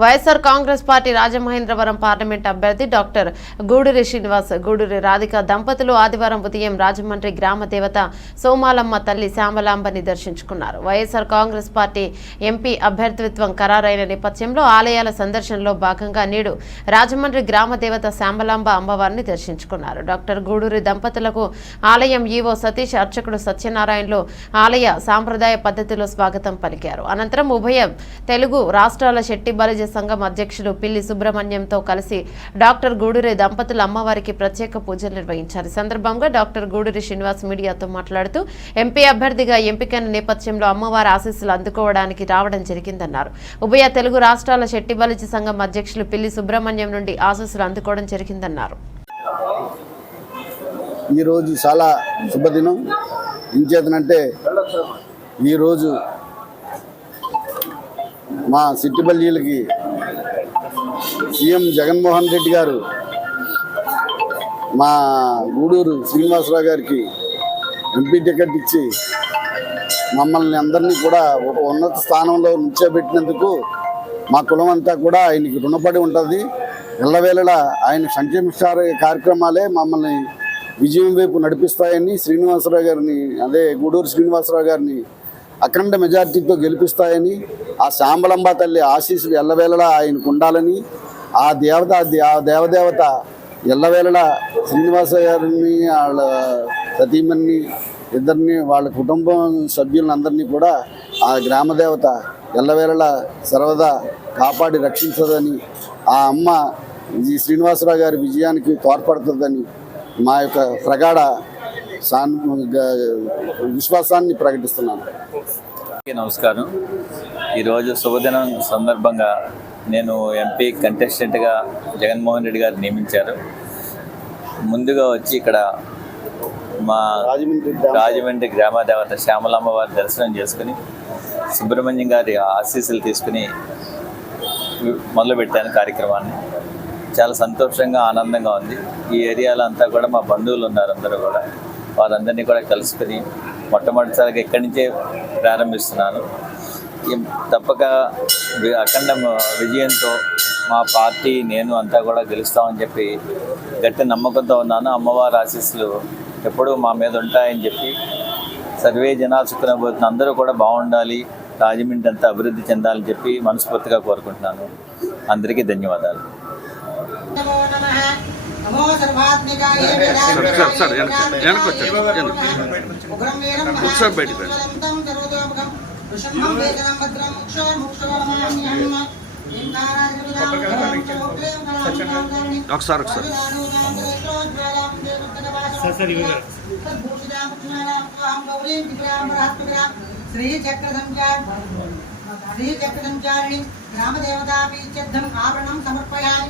YSR Congress party Rajamahendravaram parliament అభ్యర్థి doctor Guduri Srinivas Guduri Radhika దంపతులు ఆదివారం ఉదయం రాజమండ్రి గ్రామ దేవత సోమాలమ్మ తల్లి శ్యామలాంబని దర్శించుకున్నారు. వైఎస్ఆర్ కాంగ్రెస్ పార్టీ ఎంపీ అభ్యర్థిత్వం ఖరారైన నేపథ్యంలో ఆలయాల సందర్శనలో భాగంగా నేడు రాజమండ్రి గ్రామ దేవత శ్యామలాంబ అమ్మవారిని దర్శించుకున్నారు. డాక్టర్ గూడూరి దంపతులకు ఆలయం ఈవో సతీష్ అర్చకుడు సత్యనారాయణలు ఆలయ సాంప్రదాయ పద్ధతిలో స్వాగతం పలికారు. అనంతరం ఉభయ తెలుగు రాష్ట్రాల శెట్టి బలిజ సంఘం అధ్యక్షులు పిల్లి సుబ్రహ్మణ్యంతో కలిసి డాక్టర్ గూడూరి దంపతుల అమ్మవారికి ప్రత్యేక పూజలు నిర్వహించారు. ఈ సందర్భంగా డాక్టర్ గూడూరి శ్రీనివాస్ మీడియాతో మాట్లాడుతూ ఎంపీ అభ్యర్థిగా ఎంపికైన నేపథ్యంలో అమ్మవారి ఆశీస్సులు అందుకోవడానికి రావడం జరిగిందన్నారు. ఉభయ తెలుగు రాష్ట్రాల శెట్టి బలిజీ సంఘం అధ్యక్షులు పిల్లి సుబ్రహ్మణ్యం నుండి ఆశీస్సులు అందుకోవడం జరిగిందన్నారు. ఈరోజు చాలా శుభదినం. ఇంచేతనంటే ఈరోజు మా సిట్టిపల్లిలకి సీఎం జగన్మోహన్ రెడ్డి గారు మా గూడూరు శ్రీనివాసరావు గారికి ఎంపీ టికెట్ ఇచ్చి మమ్మల్ని అందరినీ కూడా ఒక ఉన్నత స్థానంలో నిల్చోబెట్టినందుకు మా కులం అంతా కూడా ఆయనకి రుణపడి ఉంటుంది. ఎల్లవేళలా ఆయన సంక్షేమ కార్యక్రమాలే మమ్మల్ని విజయం వైపు నడిపిస్తాయని శ్రీనివాసరావు గారిని అదే గూడూరు శ్రీనివాసరావు గారిని అఖండ మెజార్టీతో గెలిపిస్తాయని ఆ శాంబలంబ తల్లి ఆశీస్సులు ఎల్లవేళలా ఆయనకు ఉండాలని ఆ దేవత ఆ దేవదేవత ఎల్లవేళలా శ్రీనివాస గారిని వాళ్ళ సతీమణిని ఇద్దరిని వాళ్ళ కుటుంబం సభ్యులందరినీ కూడా ఆ గ్రామదేవత ఎల్లవేళలా సర్వదా కాపాడి రక్షించదని ఆ అమ్మ ఈ శ్రీనివాసరావు గారి విజయానికి తోడ్పడుతుందని మా యొక్క ప్రగాఢ సాన్ విశ్వాసాన్ని ప్రకటిస్తున్నాను. నమస్కారం. ఈరోజు శుభదినం సందర్భంగా నేను ఎంపీ కంటెస్టెంట్గా జగన్మోహన్ రెడ్డి గారు నియమించారు. ముందుగా వచ్చి ఇక్కడ మా రాజమండ్రి గ్రామ- రాజమండ్రి గ్రామ దేవత శ్యామలామ్మ వారి దర్శనం చేసుకుని సుబ్రహ్మణ్యం గారి ఆశీస్సులు తీసుకుని మొదలుపెట్టాను కార్యక్రమాన్ని. చాలా సంతోషంగా ఆనందంగా ఉంది. ఈ ఏరియాలో అంతా కూడా మా బంధువులు ఉన్నారు అందరూ కూడా. వారందరినీ కూడా కలుసుకుని మొట్టమొదటిసారిగా ఇక్కడి నుంచే ప్రారంభిస్తున్నాను. తప్పక అఖండ విజయంతో మా పార్టీ నేను అంతా కూడా గెలుస్తామని చెప్పి గట్టి నమ్మకంతో ఉన్నాను. అమ్మవారి ఆశీస్సులు ఎప్పుడూ మా మీద ఉంటాయని చెప్పి సర్వే జనాలు సుఖనబోతున్న అందరూ కూడా బాగుండాలి రాజమండ్రి అంతా అభివృద్ధి చెందాలని చెప్పి మనస్ఫూర్తిగా కోరుకుంటున్నాను. అందరికీ ధన్యవాదాలు. నమో సర్వాత్మికాయ సార్, సార్, సార్, వెనక్కి, వెనక్కి వచ్చారు, వెనక్కి. ఉగ్రం వీరం ఒకసారి బయటికి రండి. మహాంతం సర్వతోముఖం వృషభం వేదనం భద్రం ముక్షో ముక్షోరమాణ్యం ఒకసారి ఒకసారి శ్రీ చక్ర సంచార్ శ్రీ చక్ర సంచారిణి గ్రామదేవతాపీత్యర్థం ఆభరణం సమర్పయామి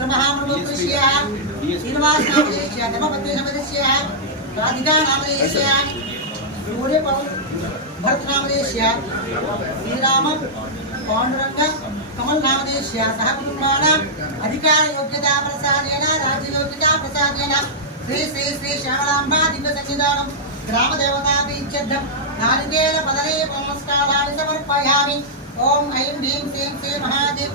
ధర్మహామృతోత్కృష్య శ్రీనివాసనామదేశ్య ధర్మపత్ని సమదస్య రాధికానామదేశ్య సూర్య భరతనామదేశ్య శ్రీరామం పాండురంగ కమల్నామదేశ్య సహ కుటుంబాన అధికార యోగ్యత ప్రసాదేన రాజ్యయోగ్యత ప్రసాదేన శ్రీ శ్రీ శ్రీ శ్యామలాంబ దివ్య సన్నిధానం ఓం ఐం భీం శ్రీం శ్రీ మహాదేవ్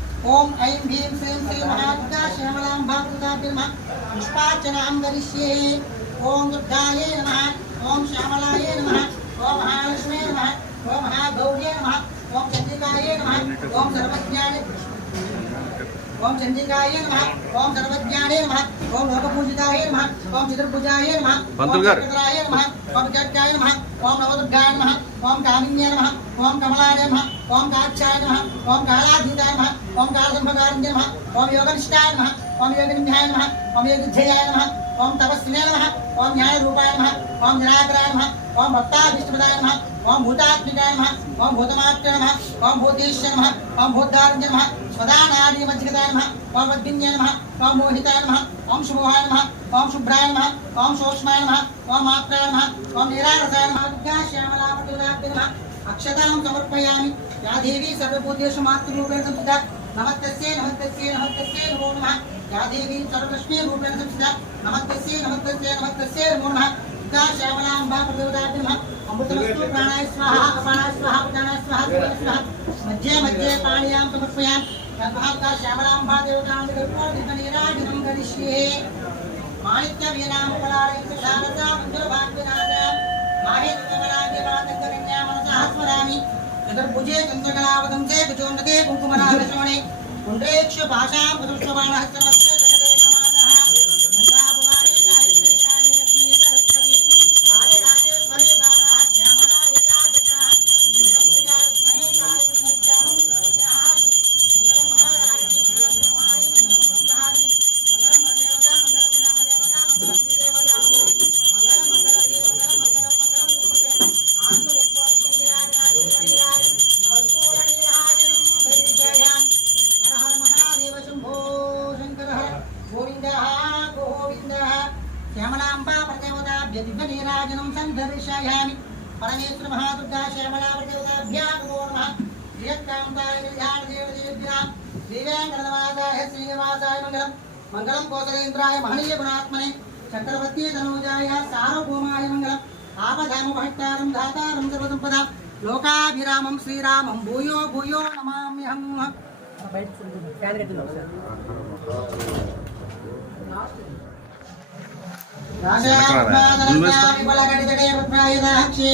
ओम ऐं भीं श्रीं श्रीमहादुर्गा श्यामलां भागुदाभिर्मः पुष्पार्चनां करिष्ये ॐ दुर्गायै नमः ॐ श्यामलाय नमः ॐ महालक्ष्मी नमः ॐ महागौर्ये नमः ओम चण्डिकायै नमः ओम सर्वज्ञाने ओम चण्डिकायै नमः ओम सर्वज्ञाने नमः ओम लोकपूजिताये नमः ओम चित्रपूजाये नमः ओम चक्रधराय नमः ओम जग्गाय नमः ओम नवदुर्गाय नमः ओम कामिन्ये नमः ओम कमलाय नमः ओम काक्षाय नमः ओम कालाधीताय नमः ओम कालसंभकारिण्ये नमः ओम योगनिष्ठाय नमः ओम योगिनिभ्याय नमः ओम योगिध्याय नमः ओम तपस्विने नमः ओम न्यायरूपाय नमः ओम निराकराय नमः ओम भक्ताभिष्टपदाय नमः ओम भूतात्मिकाय नमः ओम भूतमात्य नमः ओम भूतेश्य नमः ओम भूतदारण्य नमः सदानार्य मज्जिकताय नमः ओम वद्विन्य नमः ओम मोहिताय नमः ओम शुभोहाय नमः ओम शुभ्राय नमः ओम सूक्ष्माय नमः ओम आप्राय नमः ओम निरारसाय नमः दुर्गा श्यामलापटुलाभ्य नमः अक्षतां समर्पयामि या देवी सर्वभूतेषु मातृरूपेण संस्थिता नमस्तस्यै नमस्तस्यै नमस्तस्यै नमो नमः या देवी सर्वलक्ष्मी रूपेण संस्थिता नमस्तस्यै नमस्तस्यै नमस्तस्यै नमो नमः दुर्गा श्यामलाम्बा प्रदोदाभ्य नमः अमृतमस्तु प्राणाय स्वाहा अपानाय स्वाहा उदानाय स्वाहा गुणाय स्वाहा। मज्जे मज्जे पाणियाँ समर्पयामि तद्भावता श्यामलाम्बा देवतां गरुडनिराजनं करिष्ये। माणिक्यवीणाम् उपलालयन्त शारदा मञ्जुरभाग्यनादा माहेन्द्रकराज्ञे मातङ्गकन्या मनसः स्मरामि चतुर्भुजे चन्द्रकलावदन्ते भुजोन्नते कुङ्कुमरागशोणे पुण्ड्रेक्षभाषां प्रदुष्टमाणः सर्वत्र మంగళం కోసలేంద్రాయ మహనీయ గుణాత్మనే చక్రవర్తి తనూజాయ సార్వభౌమాయ మంగళం ఆపధామ భట్టారం ధాతారం సర్వసంపదాం లోకాభిరామం శ్రీరామం భూయో భూయో నమామ్యహం లక్ష్మీ దివ్యే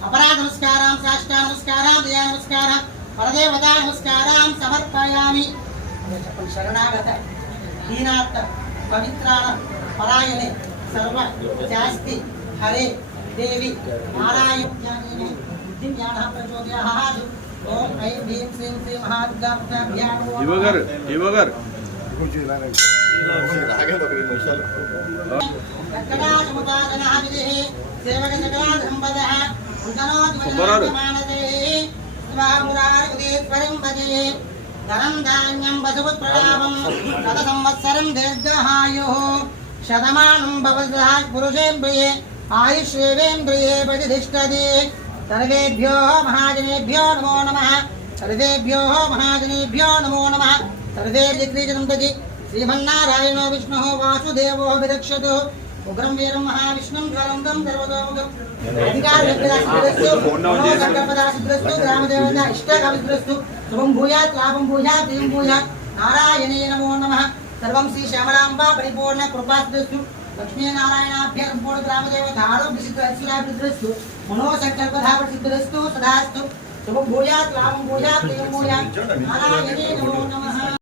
అపరాధ నమస్కారం సాష్టా నమస్కారం దయా నమస్కారం పరదేవత నమస్కారం సమర్పయామి చెప్పండి శరణాగత దీనార్థ పవిత్రాణ పరాయణే సర్వ శాస్తి హరే దేవి నారాయణ బుద్ధి జ్ఞాన ప్రచోదయాత్ ఓం ఐం భీం శ్రీం శ్రీ మహాదుర్గా ఇవో గారు ఇవో గారు ధనం ధాన్యం వసుపుత్రలాభం శత సంవత్సరం దీర్ఘాయు శతమానం భవదా పురుషేంద్రియే ఆయుష్యేంద్రియే ప్రతిష్టది సర్వేభ్యో మహాజనేభ్యో నమో నమః సర్వేభ్యో మహాజనేభ్యో నమో నమః సర్వే దిగ్విజనంతది శ్రీమన్నారాయణో విష్ణు వాసుదేవో విరక్షతు ఉగ్రం వీరం మహావిష్ణుం జ్వలంతం సంకల్పదాశిద్రస్తు గ్రామదేవత ఇష్టకవిద్రస్తు శుభం భూయాత్ లాభం భూయాత్ దేవం భూయాత్ నారాయణే నమో నమః సర్వం శ్రీ శ్యామలాంబ పరిపూర్ణ కృపాసిద్రస్తు లక్ష్మీనారాయణాభ్య సంపూర్ణ గ్రామదేవత ఆరోగ్య సిద్ధ ఐశ్వర్యాభిద్రస్తు మనో సంకల్పధాప సిద్ధిరస్తు సదాస్తు శుభం భూయాత్ లాభం భూయాత్ దేవం భూయాత్ నారాయణే నమో నమః